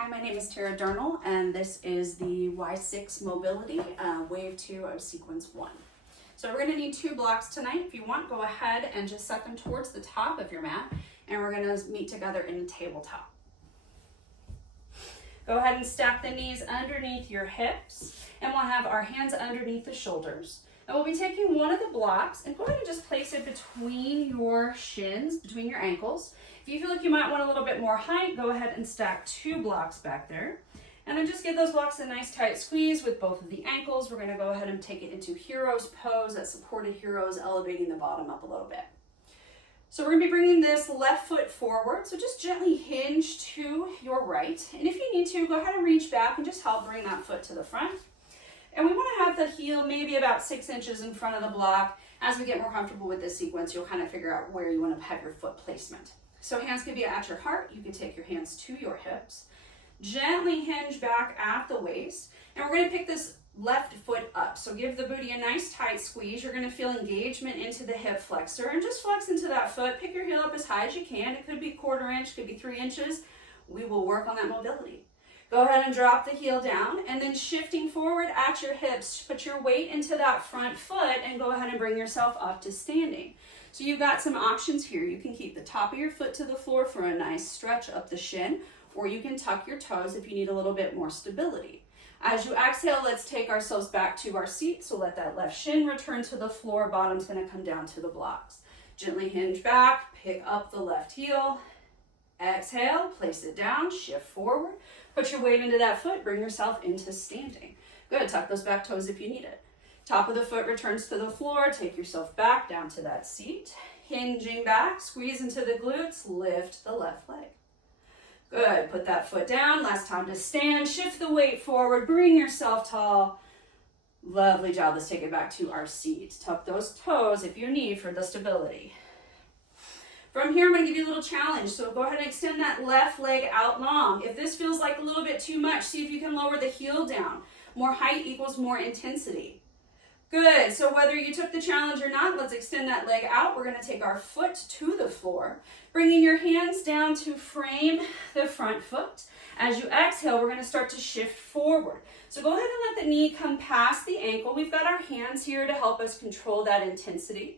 Hi, my name is Durnil, and this is the Y6 Mobility Wave 2 of Sequence 1. So we're going to need 2 blocks tonight. If you want, go ahead and just set them towards the top of your mat, and we're going to meet together in a tabletop. Go ahead and stack the knees underneath your hips, and we'll have our hands underneath the shoulders. And we'll be taking one of the blocks and go ahead and just place it between your shins, between your ankles. If you feel like you might want a little bit more height, go ahead and stack 2 blocks back there. And then just give those blocks a nice tight squeeze with both of the ankles. We're going to go ahead and take it into hero's pose, that supported hero's, elevating the bottom up a little bit. So we're going to be bringing this left foot forward, so just gently hinge to your right. And if you need to, go ahead and reach back and just help bring that foot to the front. And we want to have the heel maybe about 6 inches in front of the block. As we get more comfortable with this sequence, you'll kind of figure out where you want to have your foot placement. So hands can be at your heart. You can take your hands to your hips. Gently hinge back at the waist. And we're going to pick this left foot up. So give the booty a nice tight squeeze. You're going to feel engagement into the hip flexor. And just flex into that foot. Pick your heel up as high as you can. It could be 1/4 inch, could be 3 inches. We will work on that mobility. Go ahead and drop the heel down, and then shifting forward at your hips, put your weight into that front foot and go ahead and bring yourself up to standing. So you've got some options here. You can keep the top of your foot to the floor for a nice stretch up the shin, or you can tuck your toes if you need a little bit more stability. As you exhale, let's take ourselves back to our seat. So let that left shin return to the floor, bottom's gonna come down to the blocks. Gently hinge back, pick up the left heel. Exhale, place it down, shift forward. Put your weight into that foot, bring yourself into standing. Good, tuck those back toes if you need it. Top of the foot returns to the floor, take yourself back down to that seat. Hinging back, squeeze into the glutes, lift the left leg. Good, put that foot down, last time to stand, shift the weight forward, bring yourself tall. Lovely job, let's take it back to our seat. Tuck those toes if you need for the stability. From here, I'm going to give you a little challenge. So go ahead and extend that left leg out long. If this feels like a little bit too much, see if you can lower the heel down. More height equals more intensity. Good. So whether you took the challenge or not, let's extend that leg out. We're going to take our foot to the floor, bringing your hands down to frame the front foot. As you exhale, we're going to start to shift forward. So go ahead and let the knee come past the ankle. We've got our hands here to help us control that intensity.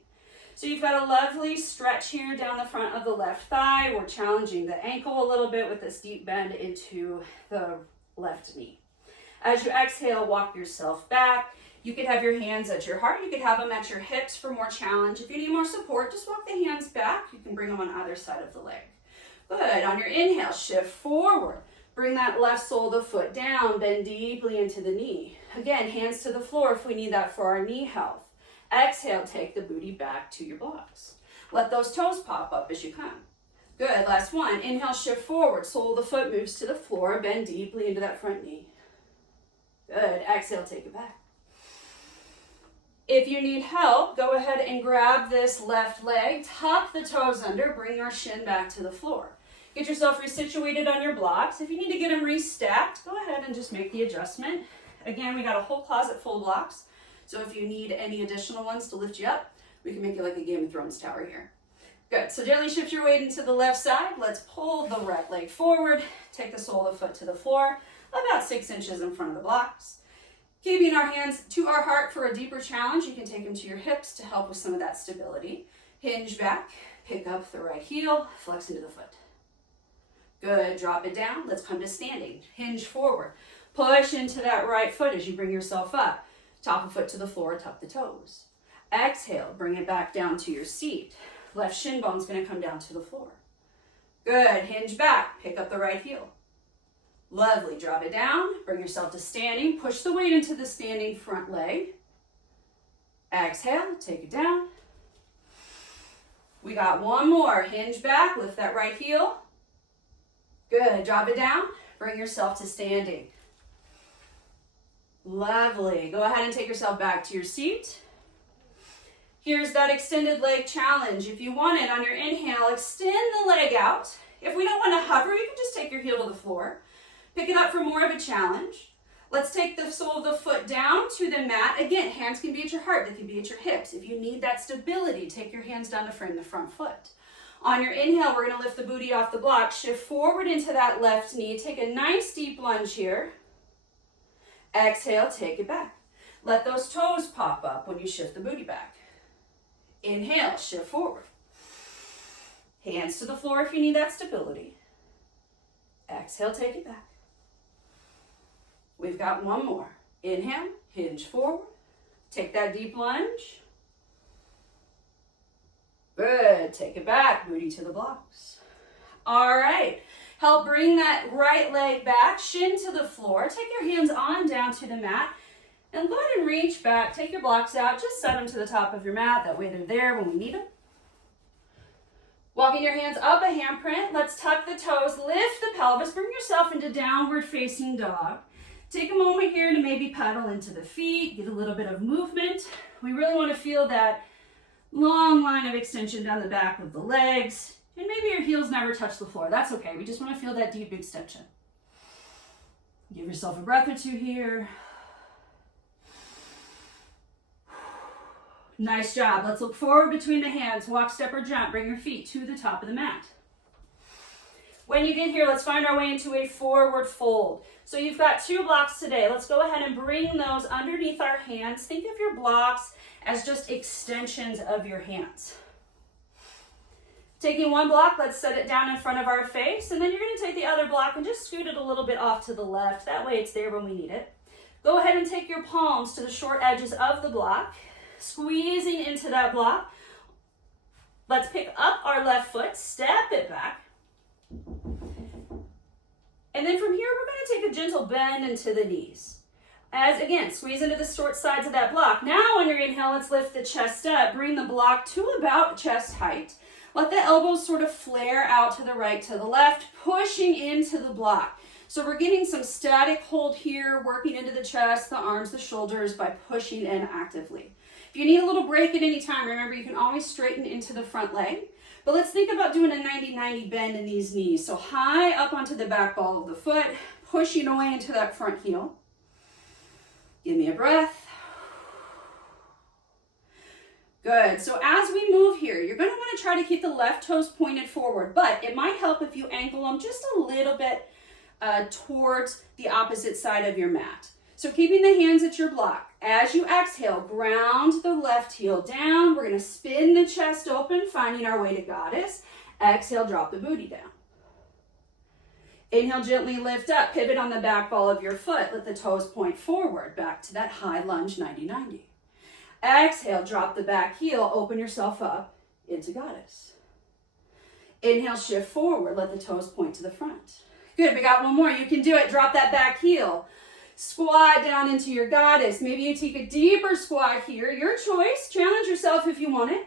So you've got a lovely stretch here down the front of the left thigh. We're challenging the ankle a little bit with this deep bend into the left knee. As you exhale, walk yourself back. You could have your hands at your heart. You could have them at your hips for more challenge. If you need more support, just walk the hands back. You can bring them on either side of the leg. Good. On your inhale, shift forward. Bring that left sole of the foot down. Bend deeply into the knee. Again, hands to the floor if we need that for our knee health. Exhale, take the booty back to your blocks. Let those toes pop up as you come. Good, last one. Inhale, shift forward. Sole of the foot moves to the floor. Bend deeply into that front knee. Good, exhale, take it back. If you need help, go ahead and grab this left leg. Tuck the toes under. Bring your shin back to the floor. Get yourself resituated on your blocks. If you need to get them restacked, go ahead and just make the adjustment. Again, we got a whole closet full of blocks. So if you need any additional ones to lift you up, we can make you like a Game of Thrones tower here. Good, so gently shift your weight into the left side. Let's pull the right leg forward. Take the sole of the foot to the floor, about 6 inches in front of the blocks. Keeping our hands to our heart for a deeper challenge. You can take them to your hips to help with some of that stability. Hinge back, pick up the right heel, flex into the foot. Good, drop it down. Let's come to standing. Hinge forward. Push into that right foot as you bring yourself up. Top of foot to the floor, tuck the toes. Exhale, bring it back down to your seat. Left shin bone's gonna come down to the floor. Good, hinge back, pick up the right heel. Lovely, drop it down, bring yourself to standing, push the weight into the standing front leg. Exhale, take it down. We got one more, hinge back, lift that right heel. Good, drop it down, bring yourself to standing. Lovely. Go ahead and take yourself back to your seat. Here's that extended leg challenge. If you want it, on your inhale, extend the leg out. If we don't want to hover, you can just take your heel to the floor. Pick it up for more of a challenge. Let's take the sole of the foot down to the mat. Again, hands can be at your heart. They can be at your hips. If you need that stability, take your hands down to frame the front foot. On your inhale, we're going to lift the booty off the block, shift forward into that left knee, take a nice deep lunge here. Exhale, take it back. Let those toes pop up when you shift the booty back. Inhale, shift forward. Hands to the floor if you need that stability. Exhale, take it back. We've got one more. Inhale, hinge forward. Take that deep lunge. Good. Take it back. Booty to the blocks. All right. Help bring that right leg back, shin to the floor. Take your hands on down to the mat. And go ahead and reach back. Take your blocks out. Just set them to the top of your mat. That way they're there when we need them. Walking your hands up a handprint. Let's tuck the toes. Lift the pelvis. Bring yourself into downward facing dog. Take a moment here to maybe pedal into the feet. Get a little bit of movement. We really want to feel that long line of extension down the back of the legs. And maybe your heels never touch the floor. That's okay. We just want to feel that deep extension. Give yourself a breath or two here. Nice job. Let's look forward between the hands. Walk, step, or jump. Bring your feet to the top of the mat. When you get here, let's find our way into a forward fold. So you've got 2 blocks today. Let's go ahead and bring those underneath our hands. Think of your blocks as just extensions of your hands. Taking one block, let's set it down in front of our face, and then you're going to take the other block and just scoot it a little bit off to the left. That way it's there when we need it. Go ahead and take your palms to the short edges of the block, squeezing into that block. Let's pick up our left foot, step it back. And then from here, we're going to take a gentle bend into the knees. As again, squeeze into the short sides of that block. Now on your inhale, let's lift the chest up. Bring the block to about chest height. Let the elbows sort of flare out to the right, to the left, pushing into the block. So we're getting some static hold here, working into the chest, the arms, the shoulders by pushing in actively. If you need a little break at any time, remember you can always straighten into the front leg. But let's think about doing a 90-90 bend in these knees. So high up onto the back ball of the foot, pushing away into that front heel. Give me a breath. Good. So as we move here, you're going to want to try to keep the left toes pointed forward, but it might help if you ankle them just a little bit towards the opposite side of your mat. So keeping the hands at your block. As you exhale, ground the left heel down. We're going to spin the chest open, finding our way to goddess. Exhale, drop the booty down. Inhale, gently lift up. Pivot on the back ball of your foot. Let the toes point forward, back to that high lunge 90-90. Exhale, drop the back heel. Open yourself up into goddess. Inhale, shift forward. Let the toes point to the front. Good, we got one more. You can do it. Drop that back heel. Squat down into your goddess. Maybe you take a deeper squat here. Your choice. Challenge yourself if you want it.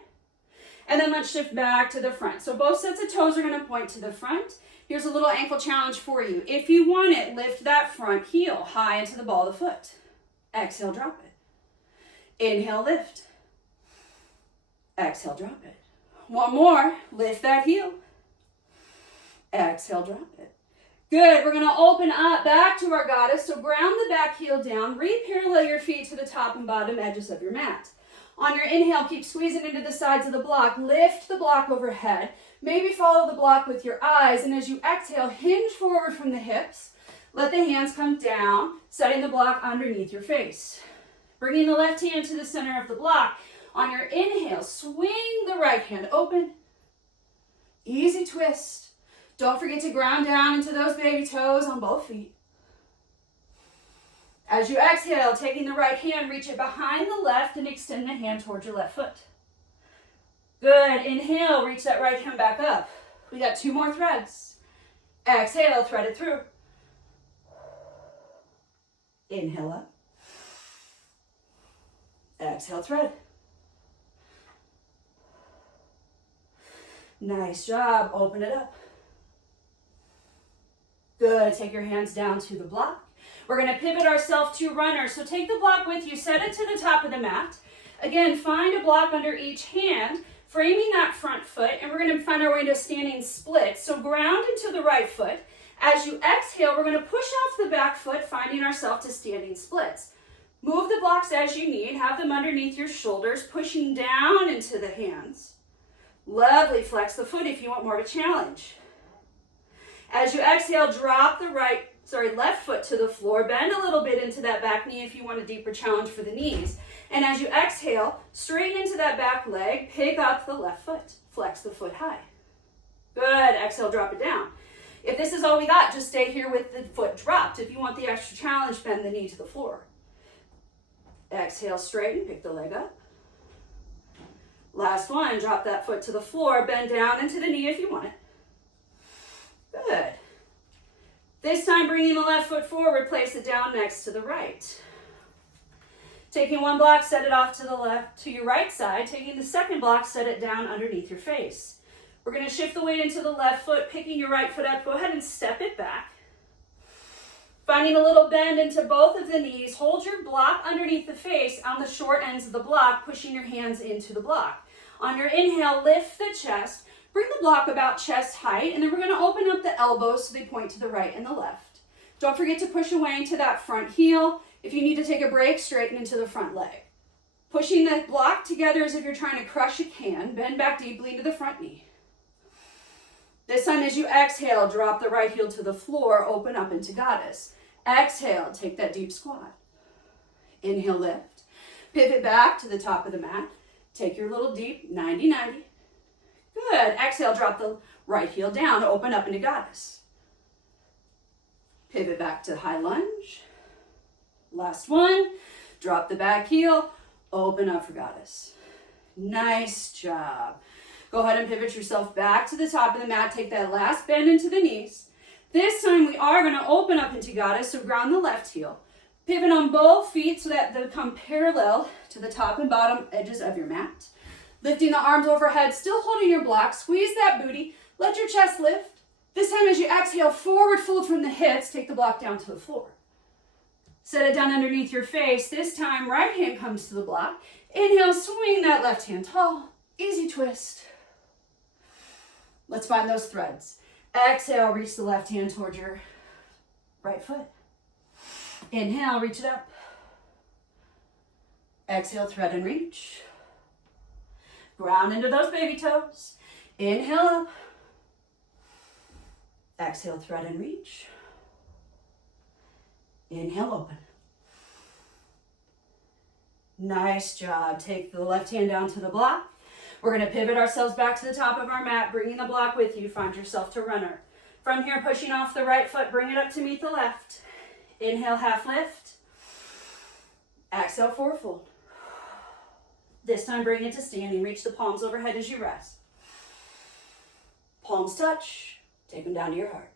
And then let's shift back to the front. So both sets of toes are going to point to the front. Here's a little ankle challenge for you. If you want it, lift that front heel high into the ball of the foot. Exhale, drop it. Inhale, lift. Exhale, drop it. One more. Lift that heel. Exhale, drop it. Good. We're going to open up back to our goddess. So ground the back heel down. Re-parallel your feet to the top and bottom edges of your mat. On your inhale, keep squeezing into the sides of the block. Lift the block overhead. Maybe follow the block with your eyes. And as you exhale, hinge forward from the hips. Let the hands come down, setting the block underneath your face. Bringing the left hand to the center of the block. On your inhale, swing the right hand open. Easy twist. Don't forget to ground down into those baby toes on both feet. As you exhale, taking the right hand, reach it behind the left and extend the hand towards your left foot. Good. Inhale, reach that right hand back up. We got 2 more threads. Exhale, thread it through. Inhale up. Exhale, thread. Nice job. Open it up. Good. Take your hands down to the block. We're going to pivot ourselves to runner. So take the block with you. Set it to the top of the mat. Again, find a block under each hand, framing that front foot, and we're going to find our way to a standing split. So ground into the right foot. As you exhale, we're going to push off the back foot, finding ourselves to standing splits. Move the blocks as you need. Have them underneath your shoulders, pushing down into the hands. Lovely. Flex the foot if you want more of a challenge. As you exhale, drop the left foot to the floor. Bend a little bit into that back knee if you want a deeper challenge for the knees. And as you exhale, straighten into that back leg. Pick up the left foot. Flex the foot high. Good. Exhale, drop it down. If this is all we got, just stay here with the foot dropped. If you want the extra challenge, bend the knee to the floor. Exhale, straighten, pick the leg up. Last one, drop that foot to the floor, bend down into the knee if you want it. Good. This time, bringing the left foot forward, place it down next to the right. Taking one block, set it off to your right side. Taking the second block, set it down underneath your face. We're going to shift the weight into the left foot, picking your right foot up. Go ahead and step it back. Finding a little bend into both of the knees. Hold your block underneath the face on the short ends of the block, pushing your hands into the block. On your inhale, lift the chest. Bring the block about chest height, and then we're going to open up the elbows so they point to the right and the left. Don't forget to push away into that front heel. If you need to take a break, straighten into the front leg. Pushing the block together as if you're trying to crush a can. Bend back deeply into the front knee. This time as you exhale, drop the right heel to the floor, open up into goddess. Exhale, take that deep squat. Inhale, lift. Pivot back to the top of the mat. Take your little deep 90-90. Good. Exhale, drop the right heel down, open up into goddess. Pivot back to high lunge. Last one. Drop the back heel, open up for goddess. Nice job. Go ahead and pivot yourself back to the top of the mat. Take that last bend into the knees. This time we are going to open up into goddess, so ground the left heel. Pivot on both feet so that they become parallel to the top and bottom edges of your mat. Lifting the arms overhead, still holding your block. Squeeze that booty. Let your chest lift. This time as you exhale, forward fold from the hips. Take the block down to the floor. Set it down underneath your face. This time, right hand comes to the block. Inhale, swing that left hand tall. Easy twist. Let's find those threads. Exhale, reach the left hand toward your right foot. Inhale, reach it up. Exhale, thread and reach. Ground into those baby toes. Inhale up. Exhale, thread and reach. Inhale, open. Nice job. Take the left hand down to the block. We're going to pivot ourselves back to the top of our mat, bringing the block with you. Find yourself to runner. From here, pushing off the right foot, bring it up to meet the left. Inhale, half lift. Exhale, forward fold. This time, bring it to standing. Reach the palms overhead as you rest. Palms touch. Take them down to your heart.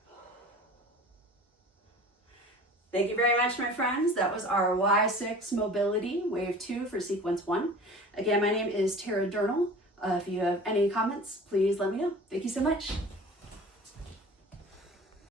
Thank you very much, my friends. That was our Y6 Mobility Wave 2 for Sequence 1. Again, my name is Tara Durnil. If you have any comments, please let me know. Thank you so much.